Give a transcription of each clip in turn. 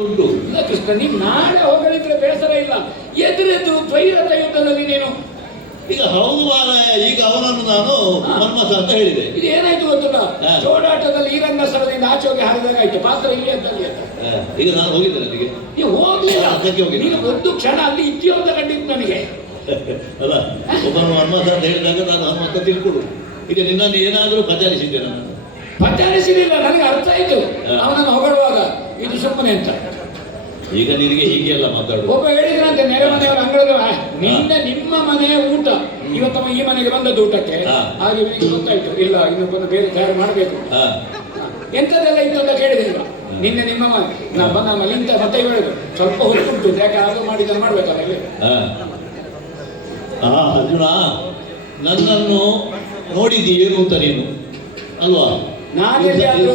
ಉಂಟು. ಇಲ್ಲ ಕೃಷ್ಣ, ನೀನು ನಾಳೆ ಹೊಗಳಿದ್ರೆ ಬೇಸರ ಇಲ್ಲ. ಎದುರೆದು ದ್ವೈರಥ ಯುದ್ಧದಲ್ಲಿ ನೀನು ಈಗ ಹೌದು ಮಾರಾಯ, ಈಗ ಅವನನ್ನು ನಾನು ಮನ್ಮಥ ಅಂತ ಹೇಳಿದೆ. ಇದು ಏನಾಯ್ತು ಗೊತ್ತಿಲ್ಲ, ಚೋಡಾಟದಲ್ಲಿ ಈ ರಂಗ ಸ್ಥಳದಿಂದ ಆಚೆ ಹೋಗಿ ಹಾರಿದಾಗ ಆಯ್ತು, ಪಾತ್ರ ಇಲ್ಲಿ ಅಂತಲ್ಲಿ ಅಂತ. ಈಗ ನಾನು ಹೋಗಿದ್ದೇನೆ ಅಲ್ಲಿಗೆ. ನೀವು ಹೋಗ್ಲಿಲ್ಲ, ಅದಕ್ಕೆ ಹೋಗಿದ್ದೆ. ನೀನು ಒಂದು ಕ್ಷಣ ಅಲ್ಲಿ ಇದ್ಯೋ ಅಂತ ಕಂಡಿದ್ದು ನನಗೆ. ಅಲ್ಲ, ಒಬ್ಬನು ಮನ್ಮಥ ಅಂತ ಹೇಳಿದಾಗ ನಾನು ಹನುಮಂತ ತಿಳ್ಕೊಡು. ಈಗ ನಿನ್ನನ್ನು ಏನಾದರೂ ಪಚಾರಿಸಿದ್ದೆ ನಾನು? ಪಚಾರಿಸಲಿಲ್ಲ, ನನಗೆ ಅರ್ಥ ಆಯ್ತು ಅವನನ್ನು ಹೊಗಳುವಾಗ ಇದು ಸುಮ್ಮನೆ ಅಂತ. ಈಗ ನಿನಗೆ ಹೀಗೆಲ್ಲ ಮಾತಾಡು. ಒಬ್ಬ ಹೇಳಿದ್ರಂತೆ ನೆರೆ ಮನೆಯವರ ಅಂಗಳದ ನಿಮ್ಮ ಮನೆಯ ಊಟ ಇವತ್ತಮ್ಮ ಈ ಮನೆಗೆ ಬಂದದ್ದು ಊಟಕ್ಕೆ. ಹಾಗೆ ಇವನಿಗೆ ಗೊತ್ತಾಯ್ತು, ಇಲ್ಲ ಇನ್ನೊಬ್ಬನು ಬೇರೆ ತಯಾರು ಮಾಡಬೇಕು. ಎಂಥದ್ದೆಲ್ಲ ಇತ್ತು ಅಂತ ಕೇಳಿದಿಲ್ಲ. ನಿನ್ನೆ ನಿಮ್ಮ ನಮ್ಮಲ್ಲಿ ಇಂತ ಮತ್ತೆ ಹೇಳಿದ್ರು ಸ್ವಲ್ಪ ಹೊರಟುಂಟು, ಯಾಕೆ ಆಗ ಮಾಡಿದ ಮಾಡ್ಬೇಕಲ್ಲ ಇಲ್ಲಿ. ಅರ್ಜುನ, ನನ್ನನ್ನು ನೋಡಿದ್ದೀಯೇನು ಅಂತ ನೀನು ಅಲ್ವಾ? ನಾನೆಲ್ಲಾದ್ರೂ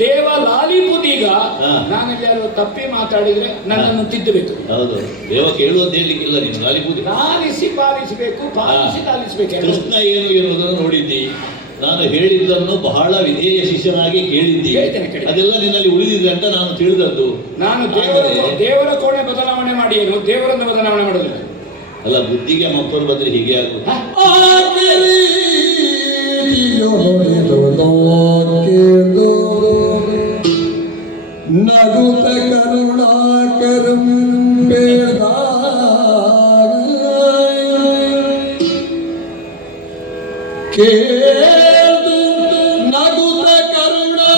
ದೇವ ಲಾಲಿಪುದೀಗ ನಾನೆಲ್ಲಾದ್ರೂ ತಪ್ಪಿ ಮಾತಾಡಿದ್ರೆ ನನ್ನನ್ನು ತಿದ್ದಬೇಕು. ಹೌದು, ದೇವ ಕೇಳುವಂತ ಹೇಳಲಿಕ್ಕಿಲ್ಲ. ನೀನು ಲಾಲಿಪುದಿ ಲಾಲಿಸಿ ಪಾಲಿಸಬೇಕು, ಪಾಲಿಸಿ ಲಾಲಿಸಬೇಕು. ಕೃಷ್ಣ ಏನು ಎನ್ನುವುದನ್ನು ನೋಡಿದ್ದಿ. ನಾನು ಹೇಳಿದ್ದನ್ನು ಬಹಳ ವಿಧೇಯ ಶಿಷ್ಯನಾಗಿ ಕೇಳಿದ್ದಿ. ಅದೆಲ್ಲ ನಿನ್ನಲ್ಲಿ ಉಳಿದಿದೆ ಅಂತ ನಾನು ತಿಳಿದದ್ದು. ನಾನು ದೇವರ ಕೋಣೆ ಬದಲಾವಣೆ ಮಾಡಿ ಏನು ದೇವರನ್ನು ಬದಲಾವಣೆ ಮಾಡೋದಿಲ್ಲ. ಅಲ್ಲ, ಬುದ್ಧಿಗೆ ಮಕ್ಕಳು ಬಂದ್ರೆ ಹೀಗೆ ಆಗುದು. ನಗುತ ಕರುಣಾಕರಂ ಬೇಡ ಕೇಳು ನಗುತ ಕರುಣಾಕರೋ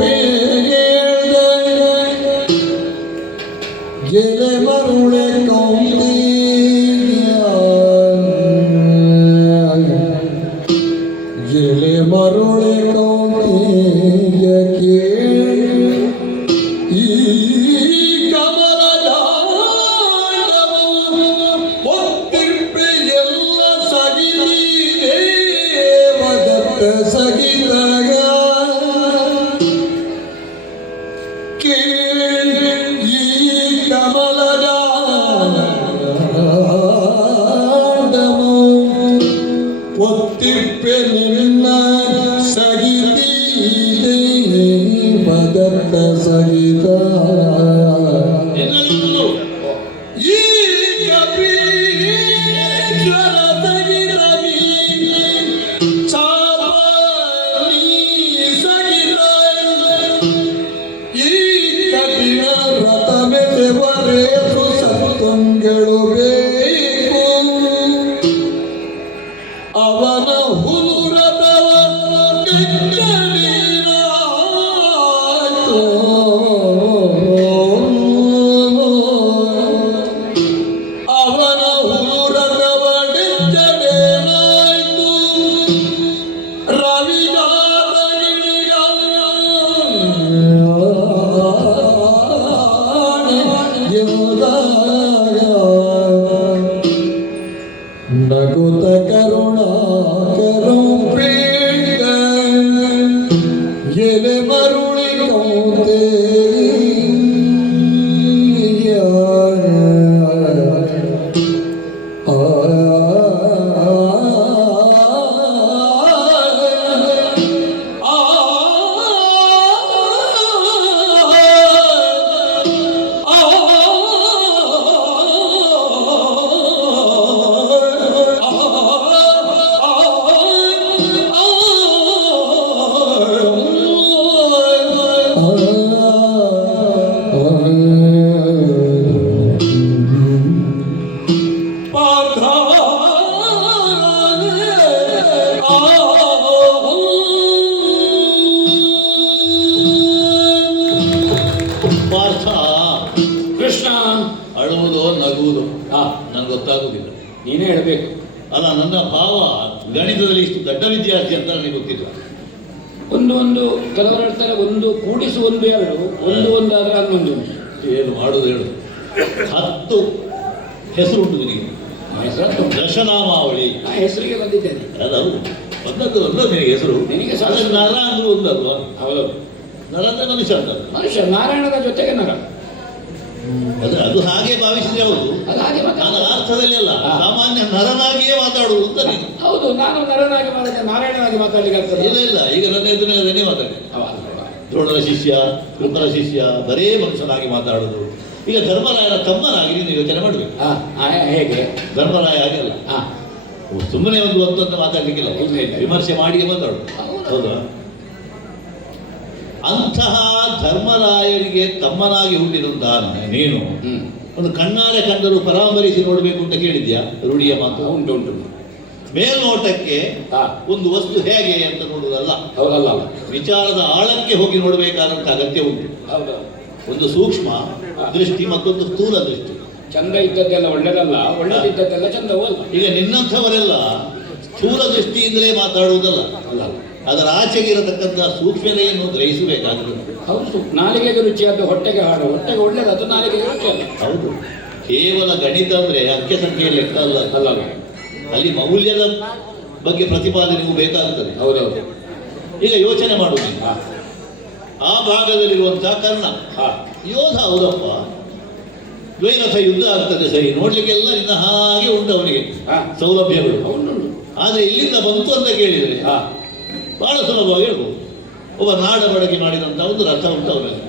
ಬೇಡ ಗೆಲೆ ಮರುಳೆ ಮರುಳೆ ಕೌಂಟಿಯ ಈ ಕಮಲದ ಒತ್ತಿರ್ಪೆ ಎಲ್ಲ ಸಗಿಲಿದೆ ಮದತ್ತ ಸಗಿದಾಗ ಈ ಕಮಲದ ಒತ್ತಿರ್ಪೆ ನಿನ್ನ ಸಗಿತೀದೆ ಮದತ್ತ ಸಗಿತ ಈ ಕಪೀಶ್ವರ ಸಗಿರವಿ ಚಾಪಲಿ ಸಗಿತ ಈ ಕಠಿಣ ವ್ರತ ಮೆದೆವರೇಸು ಸತ್ತಂಗಳು ಬೇಕು ಅವನ ಹುಲುರದವ ಕೆಚ್ಚಡೀರಾಯ್ತು ಅವನ ಹುಲುರದವ ಕೆಚ್ಚಡೇನಾಯ್ತು ರವಿಜಾತ ನಗುತ ಕರುಣಾಕರೋ ಬೇಡ ಎಲೆ ಮರುಳಿ ಕೌಂತೆ ಪಾರ್ಥ, ಕೃಷ್ಣ ಅಳುವುದೋ ನಗುವುದೋ ನನಗೆ ಗೊತ್ತಾಗುವುದಿಲ್ಲ. ನೀನೇ ಹೇಳಬೇಕು. ಅಲ್ಲ, ನನ್ನ ಭಾವ ಗಣಿತದಲ್ಲಿ ಇಷ್ಟು ದೊಡ್ಡ ವಿದ್ಯಾರ್ಥಿ ಅಂತ ನನಗೆ ಗೊತ್ತಿಲ್ಲ. ಒಂದು ಕೆಲವರು ಹೇಳ್ತಾರೆ, ಒಂದು ಕೂಡಿಸು ಒಂದು ಎರಡು, ಒಂದು ಆದ್ರೆ ಹನ್ನೊಂದು. ಏನು ಮಾಡುದು ಹೇಳು? 10 ಹೆಸರು ಉಂಟು ನಿನಗೆ. ದಶನಾಮಾವಳಿ. ಹೆಸರಿಗೆ ಬಂದಿದ್ದೇನೆ. ಅದೌದು, ಬಂದದ್ದು ಅಲ್ಲ ನಿನಗೆ ಹೆಸರು. ನಿನಗೆ ನರ ಅಂದ್ರೂ ಒಂದಲ್ವಾ? ಹೌದು, ನರ ಅಂದ್ರೆ ಮನುಷ್ಯ ಅಂತ. ಮನುಷ್ಯ ನಾರಾಯಣದ ಜೊತೆಗೆ ನರ. ಅದು ಹಾಗೆ ಭಾವಿಸಿದ್ರೆ ಹೌದು. ಅದು ಹಾಗೆ ನಾನು ಅರ್ಥದಲ್ಲಿ ಅಲ್ಲ, ಹಾ. ಸಾಮಾನ್ಯ ನರನಾಗಿಯೇ ಮಾತಾಡುವುದು ಅಂತ ನೀನು. ಹೌದು, ನಾನು ನರನಾಗಿ ಮಾತಾಡ ನಾರಾಯಣನಾಗಿ ಮಾತಾಡ್ಲಿಕ್ಕೆ ಆಗ್ತದೆ. ಇಲ್ಲ ಇಲ್ಲ, ಈಗ ನನ್ನ ಎದುರಿನಲ್ಲೇ ಮಾತಾಡಿ. ದ್ರೋಣರ ಶಿಷ್ಯ, ಕೃಪರ ಶಿಷ್ಯ, ಬರೇ ಮನುಷ್ಯನಾಗಿ ಮಾತಾಡುದು. ಈಗ ಧರ್ಮರಾಯನ ತಮ್ಮನಾಗಿ ನೀನು ಯೋಚನೆ ಮಾಡಬೇಕು. ಹೇಗೆ? ಧರ್ಮರಾಯ ಹಾಗೆಲ್ಲ ಹಾ, ಸುಮ್ಮನೆ ಒಂದು ಅಂತ ಮಾತಾಡ್ಲಿಕ್ಕಿಲ್ಲ, ಇಲ್ಲ, ಇಲ್ಲ. ವಿಮರ್ಶೆ ಮಾಡಿಯೇ ಮಾತಾಡು. ಹೌದಾ? ಅಂತಹ ಧರ್ಮರಾಯರಿಗೆ ತಮ್ಮನಾಗಿ ಹುಟ್ಟಿದಂತಹ ನೀನು ಒಂದು ಕಣ್ಣಾರೆ ಕಂಡರೂ ಪರಾಮರಿಸಿ ನೋಡಬೇಕು ಅಂತ ಕೇಳಿದ್ಯಾ? ರೂಢಿಯ ಮಾತು. ಉಂಟು ಉಂಟು. ಮೇಲ್ನೋಟಕ್ಕೆ ಹಾ. ಒಂದು ವಸ್ತು ಹೇಗೆ ಅಂತ ನೋಡುವುದಲ್ಲ, ಹೌದಲ್ಲ. ವಿಚಾರದ ಆಳಕ್ಕೆ ಹೋಗಿ ನೋಡಬೇಕಾದಂತ ಅಗತ್ಯ ಉಂಟು. ಹೌದು. ಒಂದು ಸೂಕ್ಷ್ಮ ದೃಷ್ಟಿ ಮತ್ತೊಂದು ಸ್ಥೂಲ ದೃಷ್ಟಿ. ಚಂದ ಇದ್ದದ್ದೆಲ್ಲ ಒಳ್ಳೆದಲ್ಲ, ಒಳ್ಳೆದಿದ್ದದ್ದೆಲ್ಲ ಚಂದವೂ ಅಲ್ಲ. ಈಗ ನಿನ್ನಂಥವರೆಲ್ಲ ಸ್ಥೂಲ ದೃಷ್ಟಿಯಿಂದಲೇ ಮಾತಾಡುವುದಲ್ಲ, ಅದರ ಆಚೆಗೆ ಇರತಕ್ಕಂಥ ಸೂಕ್ಷ್ಮತೆಯನ್ನು ಗ್ರಹಿಸಬೇಕಾಗಿದೆ. ಹೌದು, ನಾಲಿಗೆಗೆ ರುಚಿಯಾದ ಹೊಟ್ಟೆಗೆ ಹಾಡು, ಹೊಟ್ಟೆಗೆ ಒಳ್ಳೆದು, ಅದು ನಾಲಿಗೆಗೆ ರುಚಿ ಅಲ್ಲ. ಹೌದು, ಕೇವಲ ಗಣಿತ ಅಂದ್ರೆ ಅಂಕೆ ಸಂಖ್ಯೆ ಲೆಕ್ಕ ಅಲ್ಲ, ಅಲ್ಲ. ಅಲ್ಲಿ ಮೌಲ್ಯದ ಬಗ್ಗೆ ಪ್ರತಿಪಾದನೆಗೂ ಬೇಕಾಗುತ್ತದೆ. ಹೌದೌದು. ಈಗ ಯೋಚನೆ ಮಾಡುವುದು, ಆ ಭಾಗದಲ್ಲಿರುವಂತಹ ಕರ್ಣ ಯೋಧ, ಹೌದಪ್ಪ, ದ್ವೈರಥ ಯುದ್ಧ ಆಗ್ತದೆ ಸರಿ, ನೋಡ್ಲಿಕ್ಕೆಲ್ಲ ನಿನ್ನ ಹಾಗೆ ಉಂಟು ಅವನಿಗೆ ಸೌಲಭ್ಯಗಳು. ಆದ್ರೆ ಇಲ್ಲಿಂದ ಬಂತು ಅಂತ ಕೇಳಿದರೆ ಬಹಳ ಸುಲಭವಾಗಿ ಹೇಳ್ಬೋದು. ಒಬ್ಬ ನಾಡ ಬಡಗಿ ಮಾಡಿದಂಥ ಒಂದು ರಥ ಉಂಟು ಅವನಲ್ಲಿ,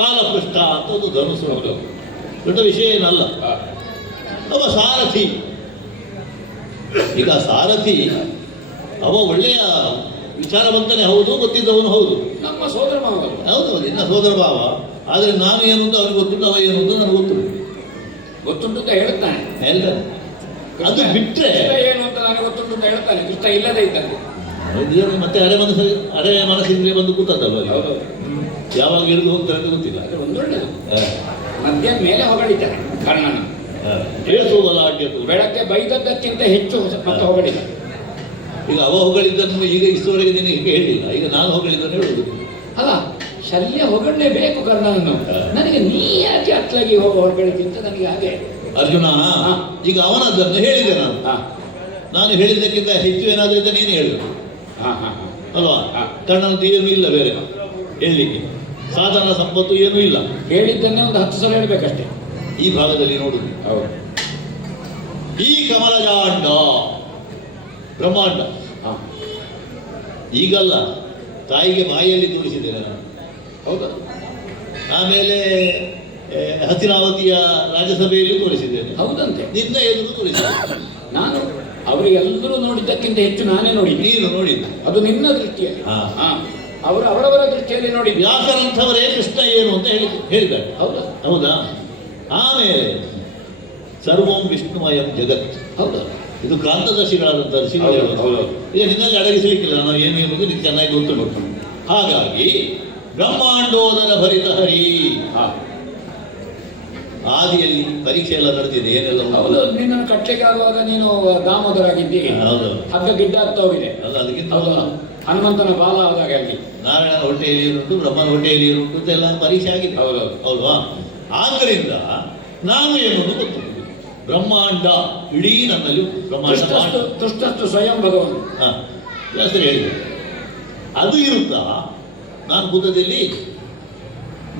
ಕಾಲಪೃಷ್ಠ ಅಂತ ಒಂದು ಧನುಸು, ಹೌದು, ದೊಡ್ಡ ವಿಷಯ ಏನಲ್ಲ. ಒಬ್ಬ ಸಾರಥಿ, ಈಗ ಸಾರಥಿ ಅವ ಒಳ್ಳೆಯ ವಿಚಾರವಂತನೇ ಹೌದು, ಗೊತ್ತಿದ್ದವನು ಹೌದು, ನಮ್ಮ ಸೋದರ ಮಾವ. ಹೌದು, ನಿನ್ನ ಸೋದರ ಭಾವ. ಆದರೆ ನಾನು ಏನು ಅಂತ ಅವನಿಗೆ ಗೊತ್ತುಂಟು, ಅವ ಏನು ಅಂತ ನನಗೆ ಗೊತ್ತುಂಟು ಅಂತ ಹೇಳ್ತಾನೆ. ಹೇಳ್ತಾನೆ. ಅದು ಬಿಟ್ಟರೆ ಏನು ಅಂತ ನನಗೆ ಗೊತ್ತುಂಟು ಅಂತ ಹೇಳ್ತಾನೆ, ಕೃಷ್ಣ ಇಲ್ಲದೆ ಇದ್ದಂತೆ. ಮತ್ತೆ ಅರೆ ಮನಸ್ಸಿಂದ್ರೆ ಬಂದು ಕೂತದ್ದಲ್ವ, ಯಾವಾಗ ಹಿಡಿದು ಹೋಗ್ತಾರೆ ಅಂತ ಗೊತ್ತಿಲ್ಲ. ಅದು ಒಂದೊಳ್ಳೆದು. ಮಧ್ಯ ಮೇಲೆ ಹೊಗಳಿದ್ದಾನೆ ಕರ್ಣನ. ಕೇಳಿಸುವುದಲ್ಲ ಆಡ್ಯತು, ಬೆಳಗ್ಗೆ ಬೈದದ್ದಕ್ಕಿಂತ ಹೆಚ್ಚು ಮತ್ತೆ ಹೊಗಳಿದ. ಈಗ ಅವ ಹೊಗಳಿದ್ದನ್ನು ಈಗ ಇಷ್ಟವರೆಗೆ ನಿನಗೆ ಹೇಳಿಲ್ಲ, ಈಗ ನಾನು ಹೊಗಳಿದ್ದನ್ನು ಹೇಳುವುದು. ಅಲ್ಲ, ಶಲ್ಯ ಹೊಗಳಲೇಬೇಕು ಕರ್ಣನನ್ನು. ನನಗೆ ನೀ ಯಾಕೆ ಅತ್ಲಾಗಿ ಹೊಗಳಿದ್ದಂತ ನನಗೆ ಹಾಗೆ. ಅರ್ಜುನ, ಈಗ ಅವನದ್ದನ್ನು ಹೇಳಿದೆ ನಾನು. ನಾನು ಹೇಳಿದ್ದಕ್ಕಿಂತ ಹೆಚ್ಚು ಏನಾದರೂ ಇದ್ದ ನೀನು ಹೇಳಬೇಕು ಅಲ್ವಾ? ಕರ್ಣನದ್ದು ಏನೂ ಇಲ್ಲ ಬೇರೆ ಹೇಳಲಿಕ್ಕೆ, ಸಾಧನ ಸಂಪತ್ತು ಏನೂ ಇಲ್ಲ. ಹೇಳಿದ್ದನ್ನೇ ಒಂದು 10 ಸಲ ಹೇಳ್ಬೇಕಷ್ಟೇ. ಈ ಭಾಗದಲ್ಲಿ ನೋಡುದು, ಈ ಕಮಲಜಾಂಡ ಬ್ರಹ್ಮಾಂಡ. ಈಗಲ್ಲ, ತಾಯಿಗೆ ಬಾಯಿಯಲ್ಲಿ ತೋರಿಸಿದ್ದೇನೆ ನಾನು. ಹೌದಾ? ಆಮೇಲೆ ಹಸ್ತಿನಾವತಿಯ ರಾಜ್ಯಸಭೆಯಲ್ಲಿ ತೋರಿಸಿದ್ದೇನೆ. ಹೌದಂತೆ? ನಿನ್ನ ಎದುರು ತೋರಿಸಿದ್ದೇನೆ ನಾನು. ಅವರಿಗೆಲ್ಲರೂ ನೋಡಿದ್ದಕ್ಕಿಂತ ಹೆಚ್ಚು ನಾನೇ ನೋಡಿದ್ದೆ. ನೀನು ನೋಡಿದ್ದು ಅದು ನಿನ್ನ ದೃಷ್ಟಿಯಲ್ಲಿ. ಅವರು ಅವರವರ ದೃಷ್ಟಿಯಲ್ಲಿ ನೋಡಿ. ವ್ಯಾಸರಂಥವರೇ ಕೃಷ್ಣ ಏನು ಅಂತ ಹೇಳಿದ್ದಾರೆ. ಹೌದಾ? ಹೌದಾ? ಆಮೇಲೆ ಸರ್ವಂ ವಿಷ್ಣುಮಯಂ ಜಗತ್. ಹೌದಾ? ಇದು ಕ್ರಾಂತದರ್ಶಿಗಳಾದಂಥ ಋಷಿಗಳು. ಈಗ ನಿನ್ನಲ್ಲಿ ಅಡಗಿಸಲಿಕ್ಕಿಲ್ಲ, ನಾವು ಏನು ಎನ್ನುವುದು ನಿಮ್ಗೆ ಚೆನ್ನಾಗಿ ಗೊತ್ತು. ಹಾಗಾಗಿ ಬ್ರಹ್ಮಾಂಡೋದರ ಭರಿತ ಹರಿ. ಆದಿಯಲ್ಲಿ ಪರೀಕ್ಷೆ ಎಲ್ಲ ನಡೆದಿದೆ, ಏನೆಲ್ಲ. ಹೌದು, ನಿನ್ನನ್ನು ಕಟ್ಟಲಿಕ್ಕೆ ಆಗುವಾಗ ನೀನು ದಾಮೋದರ ಆಗಿದ್ದಿ. ಹೌದು, ಹಗ್ಗ ಗಿಡ್ಡ ಆಗ್ತಾ ಹೋಗಿದೆ. ಅಲ್ಲ, ಅದಕ್ಕಿಂತ ಹನುಮಂತನ ಬಾಲ ಆದಾಗ ಅಲ್ಲಿ ನಾರಾಯಣನ ಹೊಟ್ಟೆಯಲ್ಲಿ ಏನುಂಟು, ಬ್ರಹ್ಮನ ಹೊಟ್ಟೆಯಲ್ಲಿ ಏನುಂಟು ಅಂತೆಲ್ಲ ಪರೀಕ್ಷೆ ಆಗಿದೆ. ಹೌದೌದು, ಹೌದಾ? ಆದ್ದರಿಂದ ನಾನು ಏನನ್ನು ಗೊತ್ತು, ಬ್ರಹ್ಮಾಂಡ ಇಡೀ ನನ್ನಲ್ಲಿ ಬ್ರಹ್ಮಾಂಡ. ತುಷ್ಟಸ್ತು ಸ್ವಯಂ ಭಗವಂತ. ಹೆಸರು ಹೇಳಿದೆ. ಅದು ಇರುತ್ತಾ ನಾನು ಬುದ್ಧದಲ್ಲಿ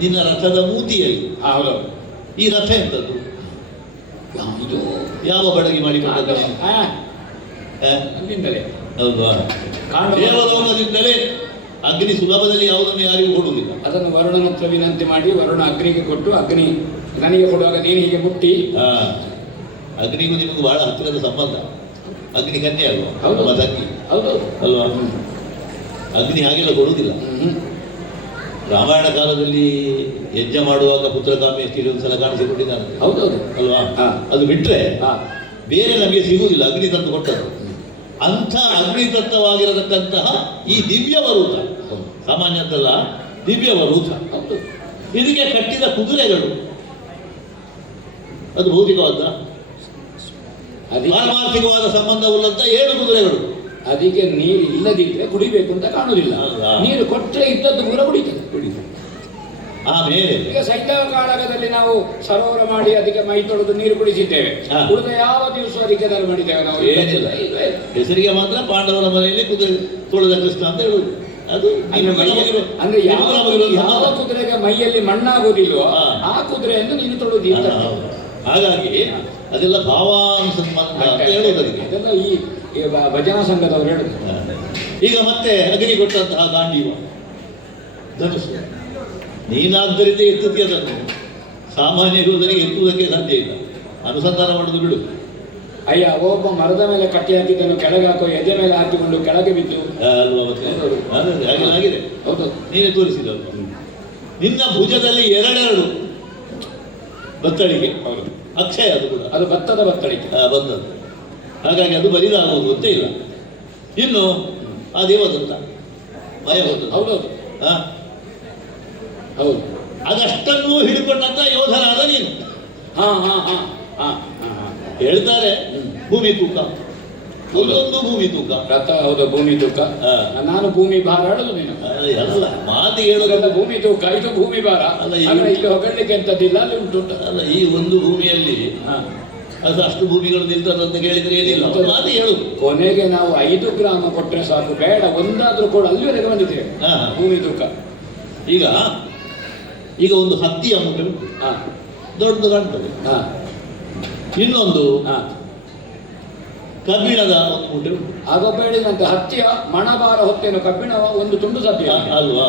ನಿನ್ನ ರಥದ ಮೂತಿಯಲ್ಲಿ. ಹೌದು. ಈ ರಥ ಎಂಥದ್ದು? ಇದು ಯಾವ ಬಡಗಿ ಮಾಡಿಕೊಂಡದ್ದು? ಅಲ್ಲಿಂದಲೇ. ಹೌದಾ? ದೇವಲೋಕದಿಂದಲೇ. ಅಗ್ನಿ ಸುಲಭದಲ್ಲಿ ಯಾವುದನ್ನು ಯಾರಿಗೂ ಕೊಡುವುದಿಲ್ಲ. ಅದನ್ನು ವರುಣನ ಹತ್ರ ವಿನಂತಿ ಮಾಡಿ ವರುಣ ಅಗ್ನಿಗೆ ಕೊಟ್ಟು, ಅಗ್ನಿ ನನಗೆ ಕೊಡುವಾಗ ನೀನು ಹೀಗೆ ಮುಟ್ಟಿ. ಅಗ್ನಿಗೂ ನಿಮಗೂ ಬಹಳ ಹತ್ತಿರದ ಸಂಬಂಧ. ಅಗ್ನಿ ಕನ್ಯೆ ಅಲ್ವಾ? ಹೌದು, ತಂಗಿ ಹೌದು ಅಲ್ವಾ? ಅಗ್ನಿ ಹಾಗೆಲ್ಲ ಕೊಡುವುದಿಲ್ಲ. ರಾಮಾಯಣ ಕಾಲದಲ್ಲಿ ಯಜ್ಞ ಮಾಡುವಾಗ ಪುತ್ರಕಾಮಿ ಒಂದು ಸಲ ಕಾಣಿಸಿಕೊಂಡಿದ್ದಾನೆ. ಹೌದೌದು, ಅಲ್ವಾ? ಅದು ಬಿಟ್ರೆ ಬೇರೆ ನಮಗೆ ಸಿಗುವುದಿಲ್ಲ, ಅಗ್ನಿ ತಂದು ಕೊಟ್ಟದ್ದು. ಅಂಥ ಅಗ್ನಿತತ್ವವಾಗಿರತಕ್ಕಂತಹ ಈ ದಿವ್ಯವರೂತ, ಸಾಮಾನ್ಯದ್ದಲ್ಲ, ದಿವ್ಯವರೂತ. ಇದಕ್ಕೆ ಕಟ್ಟಿದ ಕುದುರೆಗಳು, ಅದು ಭೌತಿಕವಾದ ಪಾರಮಾರ್ಥಿಕವಾದ ಸಂಬಂಧವುಳ್ಳಂತ 7 ಕುದುರೆಗಳು. ಅದಕ್ಕೆ ನೀರು ಇಲ್ಲದಿದ್ರೆ ಕುಡಿಬೇಕು ಅಂತ ಕಾಣುವುದಿಲ್ಲ. ನೀರು ಕೊಟ್ಟರೆ ಇದ್ದದ್ದು ಕೂಡ ಕುಡಿತದೆ. ಆಮೇಲೆ ಈಗ ಸೈಂಧವ ಕಾಳಗದಲ್ಲಿ ನಾವು ಸರೋವರ ಮಾಡಿ ಅದಕ್ಕೆ ಮೈ ತೊಳೆದು ನೀರು ಕುಡಿಸಿದ್ದೇವೆ. ಉಳಿದ ಯಾವ ದಿವಸ ಅದಕ್ಕೆ ಧರ್ಮ ಮಾಡಿದ್ದೇವೆ ನಾವು? ಏನಿಲ್ಲ, ಹೆಸರಿಗೆ ಮಾತ್ರ ಪಾಂಡವರ ಮನೆಯಲ್ಲಿ ಕುದುರೆ ತೊಳೆದ ಕೃಷ್ಣ ಅಂತ ಹೇಳುವುದು. ಅದು ಅಂದ್ರೆ ಅಂದ್ರೆ ಯಾವ ಕುದುರೆಗೆ ಮೈಯಲ್ಲಿ ಮಣ್ಣಾಗೋದಿಲ್ವೋ ಹಾ. ಆ ಕುದುರೆಯನ್ನು ನೀನು ತೊಡುವುದಿಲ್ಲ. ಹಾಗಾಗಿ ಅದೆಲ್ಲ ಭಾವಾನುಸಂಬಂಧ ಅಂತ ಹೇಳೋದಕ್ಕೆ. ಅದೆಲ್ಲ ಈ ಭಜನಾ ಸಂಘದವರು ಹೇಳುದು. ಈಗ ಮತ್ತೆ ಅಗ್ನಿ ಕೊಟ್ಟಂತಹ ಗಾಂಡೀವ ಧನುಸ್ಸು ನೀನಾದ್ದರಿಂದ ಎತ್ತುತ್ತಿ ಅದನ್ನು ಸಾಮಾನ್ಯ ಯೋಧನಿಗೆ ಎತ್ತುವುದಕ್ಕೆ ಸಾಧ್ಯ ಇಲ್ಲ. ಅನುಸಂಧಾನ ಮಾಡೋದು ಬಿಡು. ಅಯ್ಯ ಒಬ್ಬ ಮರದ ಮೇಲೆ ಕಟ್ಟಿ ಹಾಕಿದ್ದನ್ನು ಕೆಳಗೆ ಹಾಕೋ ಎದೆ ಮೇಲೆ ಹಾಕಿಕೊಂಡು ಕೆಳಗೆ ಬಿದ್ದು ಅಲ್ವಾ ಮತ್ತೆ ಹಾಗೆಲ್ಲಾಗಿದೆ. ಹೌದು, ನೀನೇ ತೋರಿಸಿದಲ್ವ. ನಿನ್ನ ಭುಜದಲ್ಲಿ ಎರಡೆರಡು ಬತ್ತಳಿಕೆ. ಹೌದು, ಅಕ್ಷಯ ಅದು ಕೂಡ ಅದು ಭತ್ತದ ಬತ್ತಳಿಕೆ ಬಂದದ್ದು. ಹಾಗಾಗಿ ಅದು ಬರಿದಾಗುವುದು ಗೊತ್ತೇ ಇಲ್ಲ. ಇನ್ನು ಆ ದೇವದತ್ತ ಭಯವಂತ ಹೌದೌದು ಹಾ ಹೌದು. ಅದಷ್ಟನ್ನೂ ಹಿಡ್ಕೊಂಡಂತ ಯೋಧನಾದ ನೀನು. ಹಾ ಹಾ ಹಾ ಹಾ ಹಾ ಹಾ ಹೇಳ್ತಾರೆ ಭೂಮಿ ತೂಕ, ಒಂದೊಂದು ಭೂಮಿ ತೂಕ. ರಥ ಹೌದು, ಭೂಮಿ ತೂಕ. ಹಾ. ನಾನು ಭೂಮಿ ಭಾರ ಹೇಳುದು ನೀನು. ಎಲ್ಲ ಮಾತು ಇದೆಲ್ಲ ಹೇಳೋದಲ್ಲ. ಭೂಮಿ ತೂಕ, ಇದು ಭೂಮಿ ಭಾರ. ಅಲ್ಲ, ಆದ್ರೆ ಇಲ್ಲಿ ಹೊಗಳಲಿಕ್ಕೆ ಎಂತದಿಲ್ಲ, ಅಲ್ಲಿ ಉಂಟು. ಅಲ್ಲ, ಈ ಒಂದು ಭೂಮಿಯಲ್ಲಿ ಹಾ. ಅದು ಅಷ್ಟು ಭೂಮಿಗಳು ನಿಲ್ತದಂತ ಕೇಳಿದ್ರೆ ಏನಿಲ್ಲ. ಮಾತು ಹೇಳುದು. ಕೊನೆಗೆ ನಾವು 5 ಗ್ರಾಮ ಕೊಟ್ಟರೆ ಸಾಕು, ಬೇಡ ಒಂದಾದ್ರೂ ಕೂಡ ಅಲ್ಲಿವರೆಗೆ ಬಂದಿದ್ದೇವೆ. ಹಾ. ಭೂಮಿ ತೂಕ. ಈಗ ಒಂದು ಹತ್ತಿಯ ಮೂಟೆ ಉಂಟು, ಹಾ ದೊಡ್ಡದು ಕಾಣ್ತದೆ. ಹಾ ಇನ್ನೊಂದು ಹಾ. ಕಬ್ಬಿಣದ ಒಂದು ಮೂಟೆ ಉಂಟು. ಆಗೊಬ್ಬ ಹೇಳಿದಂತೆ ಹತ್ತಿಯ ಮಣಭಾರ ಹೊತ್ತೇನು ಕಬ್ಬಿಣವ ಒಂದು ತುಂಡು ಸಭ್ಯ ಅಲ್ವಾ?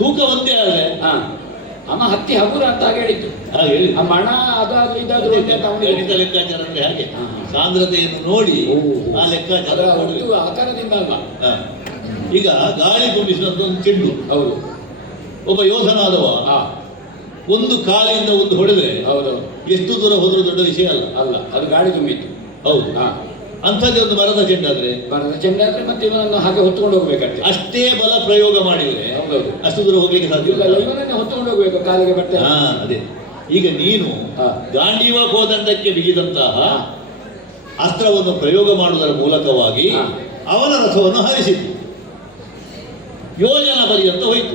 ತೂಕ ಒಂದೇ ಆದ್ರೆ ಹಾ. ಅಮ್ಮ ಹತ್ತಿ ಹಗುರ ಅಂತ ಹಾಗೆ ಹೇಳಿದ್ದು. ಹಾಗೆ ಹೇಳಿ. ಆ ಮಣ ಅದಾದ್ರೂ ಇದಾದ್ರೂ ಒಂದೇ ಅಂತ ಅವನಿಗೆ ಗಣಿತ ಲೆಕ್ಕಾಚಾರ ಅಂದ್ರೆ ಹಾಗೆ ಹಾ. ಸಾಂದ್ರತೆಯನ್ನು ನೋಡಿ ಓ. ಆ ಲೆಕ್ಕಾಚಾರ ಅದರ ಮಾಡ್ಬೇಕು. ಒಟ್ಟು ಆಕಾರದಿಂದ ಅಲ್ಲ. ಹಾ. ಈಗ ಗಾಳಿ ತುಂಬಿಸಿದಂತ ಒಂದು ಚೆಂಡು, ಹೌದು. ಒಬ್ಬ ಯೋಧನಾದವ ಹಾ ಒಂದು ಕಾಲಿಂದ ಒಂದು ಹೊಡೆದ್ರೆ ಹೌದು. ಎಷ್ಟು ದೂರ ಹೋದ್ರೂ ದೊಡ್ಡ ವಿಷಯ ಅಲ್ಲ. ಅಲ್ಲ, ಅದು ಗಾಳಿ ತುಂಬಿತ್ತು. ಹೌದು. ಹಾ. ಅಂಥದ್ದೇ ಒಂದು ಮರದ ಚೆಂಡಾದ್ರೆ ಮರದ ಚೆಂಡಾದ್ರೆ ಮತ್ತೆ ಇವನನ್ನು ಹಾಗೆ ಹೊತ್ತುಕೊಂಡು ಹೋಗ್ಬೇಕಂತೆ. ಅಷ್ಟೇ ಬಲ ಪ್ರಯೋಗ ಮಾಡಿದ್ರೆ ಹೌದೌದು. ಅಷ್ಟು ದೂರ ಹೋಗ್ಲಿಕ್ಕೆ ಸಾಧ್ಯ ಇಲ್ಲ, ಇಲ್ಲ. ಇವನನ್ನೇ ಹೊತ್ತುಕೊಂಡು ಹೋಗ್ಬೇಕು ಕಾಲಿಗೆ ಬಟ್ಟೆ. ಹಾ, ಅದೇ. ಈಗ ನೀನು ಹಾ. ಗಾಂಡೀವ ಕೋದಂಡಕ್ಕೆ ಬಿಗಿದಂತಹ ಅಸ್ತ್ರವನ್ನು ಪ್ರಯೋಗ ಮಾಡುವುದರ ಮೂಲಕವಾಗಿ ಹಾ. ಅವನ ರಥವನ್ನು ಹರಿಸಿತು. ಯೋಜನಾ ಪರ್ಯಂತ ಹೋಯಿತು.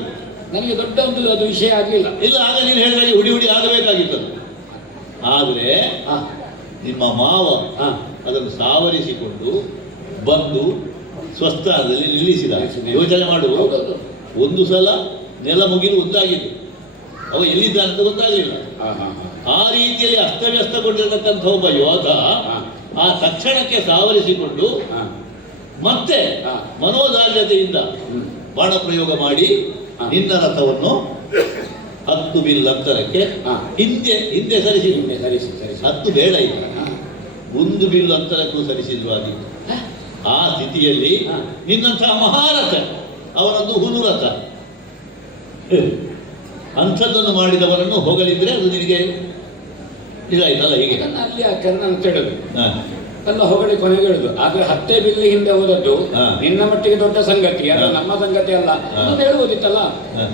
ನನಗೆ ದೊಡ್ಡ ಒಂದು ಅದು ವಿಷಯ ಆಗಲಿಲ್ಲ. ಇಲ್ಲ, ಆಗ ನೀನು ಹೇಳಿದಾಗ ಹುಡಿ ಹುಡಿ ಆಗಬೇಕಾಗಿತ್ತು. ಆದರೆ ಹಾ ನಿಮ್ಮ ಮಾವ ಹಾ ಅದನ್ನು ಸಾವರಿಸಿಕೊಂಡು ಬಂದು ಸ್ವಸ್ಥಾನದಲ್ಲಿ ನಿಲ್ಲಿಸಿದ. ಯೋಚನೆ ಮಾಡು, ಹೌದೌದು. ಒಂದು ಸಲ ನೆಲ ಮುಗಿದು ಒಂದಾಗಿದ್ದು, ಅವ ಎಲ್ಲಿದ್ದಾನಂತ ಗೊತ್ತಾಗಲಿಲ್ಲ. ಹಾ ಹಾ ಹಾ. ಆ ರೀತಿಯಲ್ಲಿ ಅಸ್ತವ್ಯಸ್ತಗೊಂಡಿರತಕ್ಕಂಥ ಒಬ್ಬ ಯೋಧ ಆ ತಕ್ಷಣಕ್ಕೆ ಸಾವರಿಸಿಕೊಂಡು ಹಾ. ಮತ್ತೆ ಹಾ. ಮನೋದಾರ್ಢ್ಯತೆಯಿಂದ ಹ್ಮ್. ಬಾಣ ಪ್ರಯೋಗ ಮಾಡಿ ಹಾ. ನಿನ್ನ ರಥವನ್ನು 10 ಬಿಲ್ ಅಂತರಕ್ಕೆ ಹಾ. ಹಿಂದೆ ಸರಿಸಿ. ಹಿಂದೆ ಸರಿಸಿ ಸರಿಸಿ. 10 ಬೇಡ ಇಲ್ಲ, ಹಾ. 1 ಬಿಲ್ ಅಂತರಕ್ಕೂ ಸರಿಸಿದ್ರು ಆಗಿತ್ತು. ಹಾ. ಆ ಸ್ಥಿತಿಯಲ್ಲಿ ಹಾ. ನಿನ್ನಂತಹ ಮಹಾರಥ, ಅವನೊಂದು ಹುಲುರಥ, ಅಂಥದ್ದನ್ನು ಮಾಡಿದವರನ್ನು ಹೊಗಳಿದ್ರೆ ಅದು ನಿನಗೆ ಇದಾಯ್ತಲ್ಲ. ಹೀಗೆ ಅದನ್ನ ಅಲ್ಲಿ ಆ ಕರ್ಣ ಅಂತ ಹೇಳುದು ಹಾ. ಎಲ್ಲ ಹೊಗಳಿ ಕೊನೆಗೆ ಹೇಳುದು. ಆದ್ರೆ 10 ಬಿಲ್ಲಿ ಹಿಂದೆ ಹೋದದ್ದು ಹಾ. ನಿನ್ನ ಮಟ್ಟಿಗೆ ದೊಡ್ಡ ಸಂಗತಿ, ಅದು ಹಾ. ನಮ್ಮ ಸಂಗತಿ ಅಲ್ಲ ಹಾ. ಅಂತ ಹೇಳ್ಬೋದಿತ್ತಲ್ಲ. ಹಾ.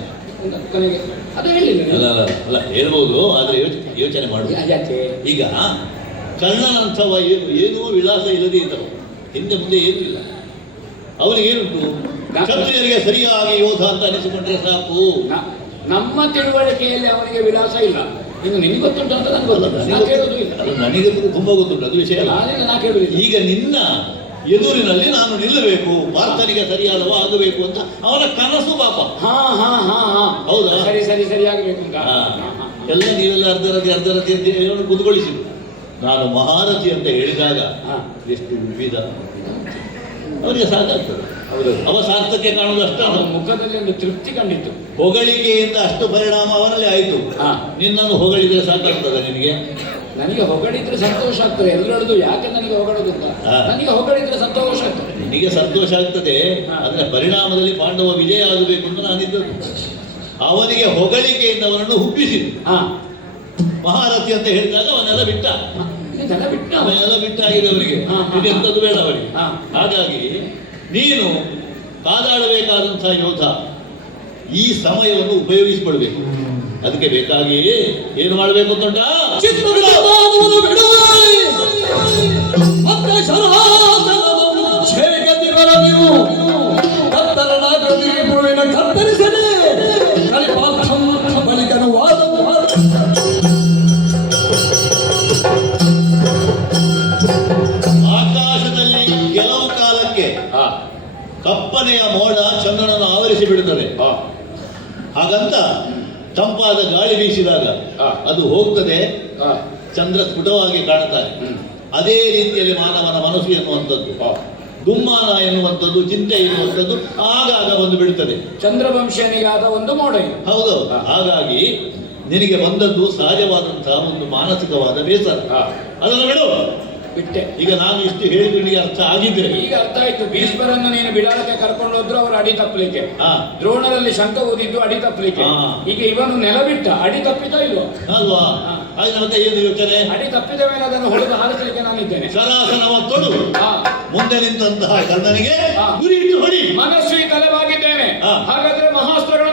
ಕೊನೆಗೆ ಅದು ಹೇಳಿಲ್ಲ ನೀನು. ಅಲ್ಲ ಹೇಳ್ಬೋದು, ಆದರೆ ಯೋಚನೆ ಮಾಡು. ಯಾಕೆ ಈಗ ಕರ್ಣನಂಥವ ಏನೂ ವಿಳಾಸ ಇಲ್ಲದೆ ಇದ್ದವ, ಹಿಂದೆ ಮುಂದೆ ಏನೂ ಇಲ್ಲ. ಅವನಿಗೇನುಂಟು? ಕ್ಷತ್ರಿಯರಿಗೆ ಸರಿಯಾಗಿ ಯೋಧ ಅಂತ ಅನಿಸಿಕೊಂಡ್ರೆ ಸಾಕು. ನಮ್ಮ ತಿಳುವಳಿಕೆಯಲ್ಲಿ ಅವನಿಗೆ ವಿಳಾಸ ಇಲ್ಲ. ಇನ್ನು ನಿನಗೆ ಗೊತ್ತುಂಟು ಅಂತ ನನಗೆ ಗೊತ್ತಿಲ್ಲ, ನಾ ಕೇಳೋದು ಇಲ್ಲ. ಅದು ನನಗೆ ತುಂಬಾ ಗೊತ್ತುಂಟು, ಅದು ವಿಷಯ ಅಲ್ಲ. ನಾ ಕೇಳುದಿಲ್ಲ. ಈಗ ನಿನ್ನ ಎದುರಿನಲ್ಲಿ ನಾನು ನಿಲ್ಲಬೇಕು, ಪಾರ್ಥನಿಗೆ ಸರಿಯಾದವ ಆಗಬೇಕು ಅಂತ ಅವನ ಕನಸು ಪಾಪ. ಹಾ ಹಾ ಹಾ ಹಾ ಹೌದಾ? ಸರಿ ಸರಿ ಸರಿ ಆಗಬೇಕು ಅಂತ. ಹಾ. ಎಲ್ಲ ನೀವೆಲ್ಲ ಅರ್ಧರತಿ ಅಂತ ಹೇಳಿ ಕುತ್ಕೊಳಿಸಿದ್ರು. ನಾನು ಮಹಾರಥಿ ಅಂತ ಹೇಳಿದಾಗ ಹಾ. ಎಷ್ಟು ವಿವಿಧ ಅವರಿಗೆ ಸಾಕಾಗ್ತದೆ. ಹೌದು. ಅವ ಸಾರ್ಥಕ್ಕೆ ಕಾಣುವುದು ಅಷ್ಟ. ಅವನ ಮುಖದಲ್ಲಿ ಒಂದು ತೃಪ್ತಿ ಕಂಡಿತ್ತು. ಹೊಗಳಿಕೆಯಿಂದ ಅಷ್ಟು ಪರಿಣಾಮ ಅವನಲ್ಲಿ ಆಯಿತು. ಹಾ. ನಿನ್ನನ್ನು ಹೊಗಳಿದ್ರೆ ಸಾಕಾಗ್ತದೆ ನಿನಗೆ? ನನಗೆ ಹೊಗಳಿದ್ರೆ ಸಂತೋಷ ಆಗ್ತದೆ. ಎಲ್ಲರದು ಯಾಕೆ ನನಗೆ ಹೊಗಳೋದು ಅಂತ. ಹಾ. ನನಗೆ ಹೊಗಳಿದ್ರೆ ಸಂತೋಷ ಆಗ್ತದೆ. ನಿನಗೆ ಸಂತೋಷ ಆಗ್ತದೆ, ಹಾ. ಅದರ ಪರಿಣಾಮದಲ್ಲಿ ಪಾಂಡವ ವಿಜಯ ಆಗಬೇಕು ಅಂತ ನಾನಿದ್ದದ್ದು. ಅವನಿಗೆ ಹೊಗಳಿಕೆಯಿಂದ ಅವನನ್ನು ಹುಬ್ಬಿಸಿದ್ದು. ಹಾ. ಮಹಾರಥಿ ಅಂತ ಹೇಳಿದಾಗ ಅವನೆಲ್ಲ ಬಿಟ್ಟ. ಜನ ಬಿಟ್ಟು ಅವನೆಲ್ಲ ಬಿಟ್ಟಾಗಿದೆ ಅವರಿಗೆ. ಹಾ, ಹಾ, ಇದೆಂಥದ್ದು ಬೇಡ ಅವರಿಗೆ. ಹಾ. ಹಾಗಾಗಿ ನೀನು ಕಾದಾಡಬೇಕಾದಂತಹ ಯೋಧ ಈ ಸಮಯವನ್ನು ಉಪಯೋಗಿಸಿಕೊಳ್ಬೇಕು. ಅದಕ್ಕೆ ಬೇಕಾಗಿ ಏನು ಮಾಡಬೇಕು ಅಂತಂಡ ಚಿತ್ರಗಳನ್ನು ಬಿಡುವರಿ ಮತ್ತೆ ಶರಹಾಸನವನ್ನು ಛೇಗದಿವರ ನೀವು ಕತ್ತರನಾಗಲಿ ಪುರುವಿನ ಕತ್ತರಿಸದೆ ಕಲಿಪಾರ್ಥಂ ಬಳಿಕನು ವಾದ ಆಕಾಶದಲ್ಲಿ ಕೆಲವು ಕಾಲಕ್ಕೆ ಹಾ. ಕಪ್ಪನೆಯ ಮೋಡ ಚಂದ್ರನನ್ನು ಆವರಿಸಿ ಬಿಡುತ್ತದೆ. ಹಾ. ಹಾಗಂತ ತಂಪಾದ ಗಾಳಿ ಬೀಸಿದಾಗ ಹಾ. ಅದು ಹೋಗ್ತದೆ, ಹಾ. ಚಂದ್ರ ಸ್ಫುಟವಾಗಿ ಕಾಣುತ್ತಾರೆ. ಅದೇ ರೀತಿಯಲ್ಲಿ ಮಾನವನ ಮನಸ್ಸು ಎನ್ನುವಂಥದ್ದು, ಹಾ. ದುಮ್ಮಾನ ಎನ್ನುವಂಥದ್ದು, ಚಿಂತೆ ಎನ್ನುವಂಥದ್ದು ಆಗಾಗ ಬಂದು ಬಿಡುತ್ತದೆ. ಚಂದ್ರವಂಶನಿಗಾದ ಒಂದು ಮೋಡ ಇದು. ಹೌದು. ಹಾಗಾಗಿ ನಿನಗೆ ಬಂದದ್ದು ಸಹಜವಾದಂತಹ ಒಂದು ಮಾನಸಿಕವಾದ ಬೇಸರ. ಅದನ್ನು ಬಿಡು. ಬಿಟ್ಟೆ. ಈಗ ನಾನು ಇಷ್ಟು ಹೇಳಿದ್ದು ನಿನಗೆ ಅರ್ಥ ಆಗಿದ್ರೆ ಈಗ ಅರ್ಥ ಆಯ್ತು. ಭೀಷ್ಮರನ್ನು ನೀನು ಬಿಡಾರಕ್ಕೆ ಕರ್ಕೊಂಡು ಹೋದ್ರು ಅವರು ಅಡಿ ತಪ್ಪಲಿಕ್ಕೆ, ಹಾ. ದ್ರೋಣರಲ್ಲಿ ಶಂಕ ಓದಿದ್ದು ಅಡಿ ತಪ್ಪಲಿಕ್ಕೆ. ಹಾ. ಈಗ ಇವನು ನೆಲ ಬಿಟ್ಟ, ಅಡಿ ತಪ್ಪಿತಾ ಇಲ್ವೋ? ಅಲ್ವಾ? ಹಾ. ಹಾಗೆ ಮತ್ತೆ ಏನು ಯೋಚನೆ? ಅಡಿ ತಪ್ಪಿದ ಮೇಲೆ ಅದನ್ನು ಹೊಡೆದು ಹಾರಿಸಲಿಕ್ಕೆ ನಾನಿದ್ದೇನೆ. ಸರಾಸನವ ತೊಡು. ಹಾ. ಮುಂದೆ ನಿಂತಹ ಕರ್ಣನಿಗೆ ಹಾ. ಗುರಿ ಇಟ್ಟು ಹೊಡಿ. ಮನಸ್ಸು ಈ ತಲೆವಾಗಿದ್ದೇನೆ. ಹಾ. ಹಾಗಾದ್ರೆ ಮಹಾಸ್ತ್ರಗಳ